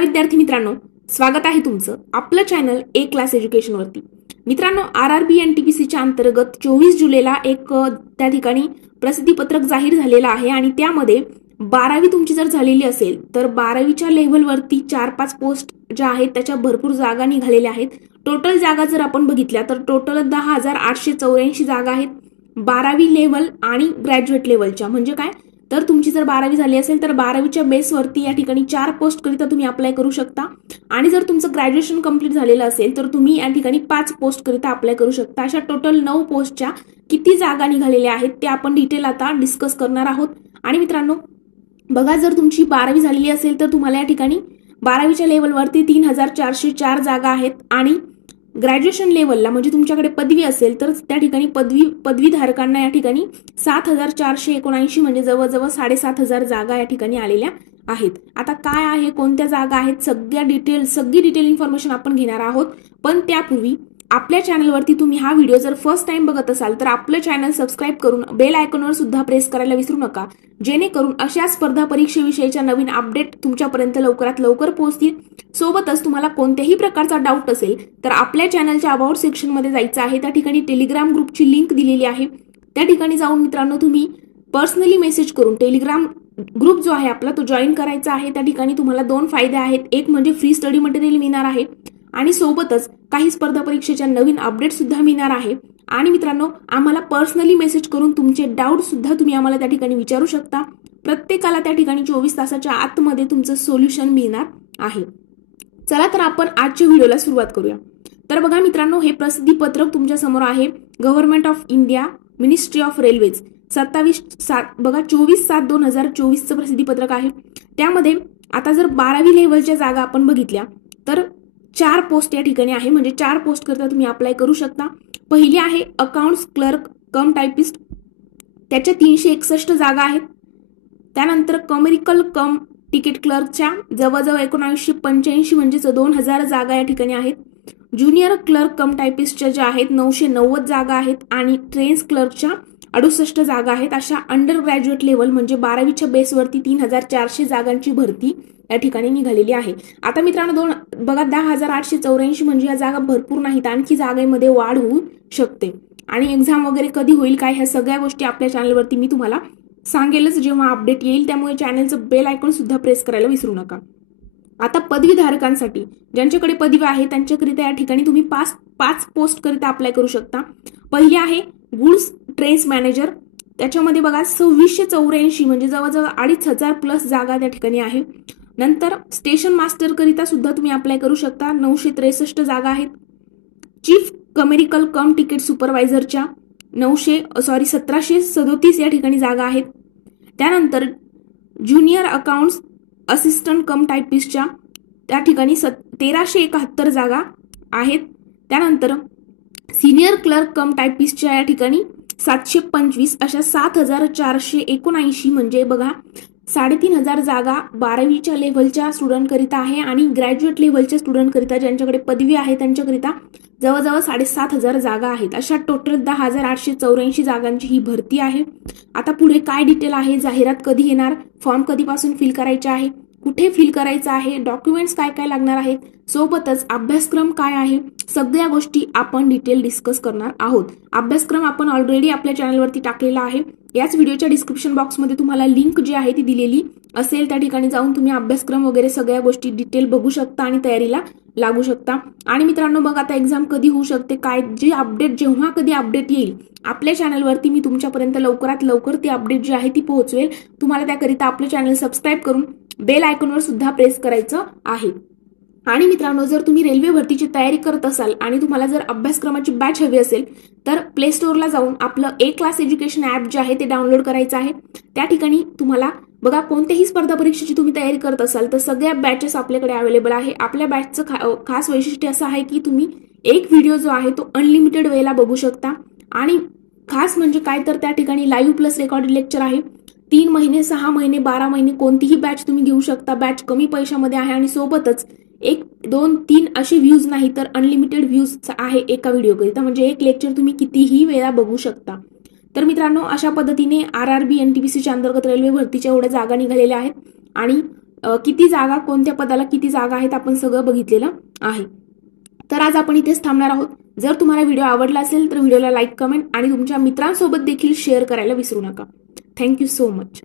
नमस्कार विद्यार्थी मित्रांनो, स्वागत आहे तुमचं आपलं चॅनल ए क्लास एज्युकेशन वरती। मित्रांनो, आरआरबी एनटीपीसीच्या अंतर्गत 24 जुलैला एक त्या ठिकाणी प्रसिद्धी पत्रक जाहीर झालेलं आहे आणि त्यामध्ये 12वी तुमची जर झालेली असेल तर 12वीच्या लेव्हलवरती 4-5 पोस्ट ज्या आहेत त्याच्या भरपूर जागा निघालेल्या आहेत। टोटल जागा जर आपण बघितल्या तर टोटल 10,884 जागा आहेत 12वी लेव्हल आणि ग्रॅज्युएट लेव्हलच्या। म्हणजे काय तर तुमची जर 12वी झाली असेल तर 12वीच्या बेसवरती या ठिकाणी 4 पोस्ट करिता तुम्ही अप्लाय करू शकता आणि जर तुमचं ग्रॅज्युएशन कंप्लीट झालेलं असेल तर तुम्ही या ठिकाणी 5 पोस्ट करिता अप्लाय करू शकता। अशा टोटल 9 पोस्टच्या किती जागा निघालेल्या आहेत ते आपण डिटेल आता डिस्कस करणार आहोत। आणि मित्रांनो बघा, जर तुमची 12वी झालेली असेल तर तुम्हाला या ठिकाणी 12वीच्या लेव्हलवरती 3,404 जागा आहेत आणि ग्रॅज्युएशन लेव्हलला म्हणजे तुमच्याकडे पदवी असेल तर त्या ठिकाणी पदवीधारकांना या ठिकाणी 7,479 म्हणजे जवळजवळ 7,500 जागा या ठिकाणी आलेल्या आहेत। आता काय आहे, कोणत्या जागा आहेत, सगळी डिटेल इन्फॉर्मेशन आपण घेणार आहोत। पण त्यापूर्वी आपल्या चॅनलवरती तुम्ही हा व्हिडिओ जर फर्स्ट टाइम बघत असाल तर आपलं चॅनल सबस्क्राइब करून बेल आयकॉनवर सुद्धा प्रेस करायला विसरू नका, जेणेकरून अशा स्पर्धा परीक्षेविषयीच्या नवीन अपडेट तुमच्यापर्यंत लवकरात लवकर पोहोचतील। सोबतच तुम्हाला कोणत्याही प्रकारचा डाऊट असेल तर आपल्या चॅनलच्या अबाउट सेक्शन मध्ये जायचं आहे, त्या ठिकाणी टेलिग्राम ग्रुपची लिंक दिलेली आहे। त्या ठिकाणी जाऊन मित्रांनो तुम्ही पर्सनली मेसेज करून टेलिग्राम ग्रुप जो आहे आपला तो जॉईन करायचा आहे। त्या ठिकाणी तुम्हाला 2 फायदे आहेत, एक म्हणजे फ्री स्टडी मटेरियल मिळणार आहे आणि सोबतच काही स्पर्धा परीक्षेच्या नवीन अपडेट सुद्धा मिळणार आहे। आणि मित्रांनो आम्हाला पर्सनली मेसेज करून तुमचे डाऊट सुद्धा तुम्ही आम्हाला त्या ठिकाणी विचारू शकता। प्रत्येकाला त्या ठिकाणी 24 तासाच्या आतमध्ये तुमचं सोल्युशन मिळणार आहे। चला तर आपण आजच्या व्हिडिओला सुरुवात करूया। तर बघा मित्रांनो, हे प्रसिद्धी पत्रक तुमच्या समोर आहे, government of India, ministry of railways 24/7/2024 चं प्रसिद्धी पत्रक आहे। त्यामध्ये आता जर 12वी लेव्हलच्या जागा आपण बघितल्या तर 4 पोस्ट या ठिकाणी आहे, म्हणजे 4 पोस्ट करता तुम्ही अप्लाय करू शकता। पहिली आहे अकाउंट्स क्लर्क कम टायपिस्ट, त्याच्या 361 जागा आहेत। त्यानंतर कमर्शियल कम तिकीट क्लर्कच्या जवळजवळ 1985 म्हणजेच 2,000 जागा या ठिकाणी आहेत। ज्युनियर क्लर्क कम टायपिस्टच्या ज्या आहेत 990 जागा आहेत आणि ट्रेन्स क्लर्कच्या 68 जागा आहेत। अशा अंडर ग्रॅज्युएट लेव्हल म्हणजे 12वीच्या बेसवरती 3,400 जागांची भरती या ठिकाणी निघालेली आहे। आता मित्रांनो बघा, 10,884 म्हणजे या जागा भरपूर नाहीत, आणखी जागेमध्ये वाढ होऊ शकते आणि एक्झाम वगैरे कधी होईल काय ह्या सगळ्या गोष्टी आपल्या चॅनलवरती मी तुम्हाला सांगेलच जेव्हा अपडेट येईल, त्यामुळे चॅनलचं बेल आयकॉन सुद्धा प्रेस करायला विसरू नका। आता पदवीधारकांसाठी ज्यांच्याकडे पदवी आहे त्यांच्याकरिता या ठिकाणी तुम्ही 5 पोस्ट करिता अप्लाय करू शकता। पहिली आहे गुड्स ट्रेन्स मॅनेजर, त्याच्यामध्ये बघा 2684 म्हणजे जवळजवळ 2,500 प्लस जागा त्या ठिकाणी आहे। नंतर स्टेशन मास्टर करिता सुद्धा तुम्ही अप्लाय करू शकता, 963 जागा आहेत। चीफ कमेरिकल कम तिकीट सुपरवायझरच्या 1737 या ठिकाणी जागा आहेत। त्यानंतर ज्युनियर अकाउंट्स असिस्टंट कम टायपिस्टच्या त्या ठिकाणी 1371 जागा आहेत। त्यानंतर सिनियर क्लर्क कम टायपिस्टच्या या ठिकाणी 725, अशा 7,479 म्हणजे बघा 3,500 जागा 12वीच्या लेव्हलच्या स्टुडंट करिता आहे आणि ग्रॅज्युएट लेव्हलच्या स्टुडंट करिता ज्यांच्याकडे पदवी आहे त्यांच्याकरिता जवळजवळ 7,500 जागा आहेत। अशा टोटल 10,884 जागांची ही भरती आहे। आता पुढे काय डिटेल आहे, जाहिरात कधी येणार, फॉर्म कधीपासून फिल करायचा आहे, कुठे फिल करायचं आहे, डॉक्युमेंट्स काय काय लागणार आहेत, सोबतच अभ्यासक्रम काय आहे, सगळ्या गोष्टी आपण डिटेल डिस्कस करणार आहोत। अभ्यासक्रम आपण ऑलरेडी आपल्या चॅनलवरती टाकलेला आहे, याच व्हिडिओच्या डिस्क्रिप्शन बॉक्समध्ये तुम्हाला लिंक जी आहे ती दिलेली असेल, त्या ठिकाणी जाऊन तुम्ही अभ्यासक्रम वगैरे सगळ्या गोष्टी डिटेल बघू शकता आणि तयारीला लागू शकता। आणि मित्रांनो बघा, आता एक्झाम कधी होऊ शकते काय, जे अपडेट जेव्हा कधी अपडेट येईल आपल्या चॅनलवरती मी तुमच्यापर्यंत लवकरात लवकर ती अपडेट जी आहे ती पोहोचवेल। तुम्हाला त्याकरिता आपलं चॅनल सबस्क्राईब करून बेल आयकॉनवर सुद्धा प्रेस करायचं आहे। आणि मित्रांनो, जर तुम्ही रेल्वे भरतीची तयारी करत असाल आणि तुम्हाला जर अभ्यासक्रमाची बॅच हवी असेल तर प्ले स्टोअरला जाऊन आपलं ए क्लास एज्युकेशन ॲप जे आहे ते डाउनलोड करायचं आहे। त्या ठिकाणी तुम्हाला बघा, कोणत्याही स्पर्धा परीक्षेची तुम्ही तयारी करत असाल तर सगळ्या बॅचेस आपल्याकडे अवेलेबल आहे। आपल्या बॅचचं खास वैशिष्ट्य असं आहे की तुम्ही एक व्हिडिओ जो आहे तो अनलिमिटेड वेळेला बघू शकता आणि खास म्हणजे काय तर त्या ठिकाणी लाईव्ह प्लस रेकॉर्डेड लेक्चर आहे। 3 महिने, 6 महिने, 12 महिने कोणतीही बॅच तुम्ही घेऊ शकता। बॅच कमी पैशामध्ये आहे आणि सोबतच 1, 2, 3 असे व्ह्यूज नाही तर अनलिमिटेड व्ह्यूज आहे एका व्हिडिओ करिता, म्हणजे एक लेक्चर तुम्ही कितीही वेळा बघू शकता। तर मित्रांनो, अशा पद्धतीने आरआरबी एनटीपीसीच्या अंतर्गत रेल्वे भरतीच्या एवढ्या जागा निघालेल्या आहेत आणि किती जागा, कोणत्या पदाला किती जागा आहेत आपण सगळं बघितलेलं आहे. तर आज आपण इथेच थांबणार आहोत. जर तुम्हाला व्हिडिओ आवडला असेल तर व्हिडिओला लाईक, कमेंट आणि तुमच्या मित्रांसोबत देखील शेअर करायला विसरू नका. Thank you so much.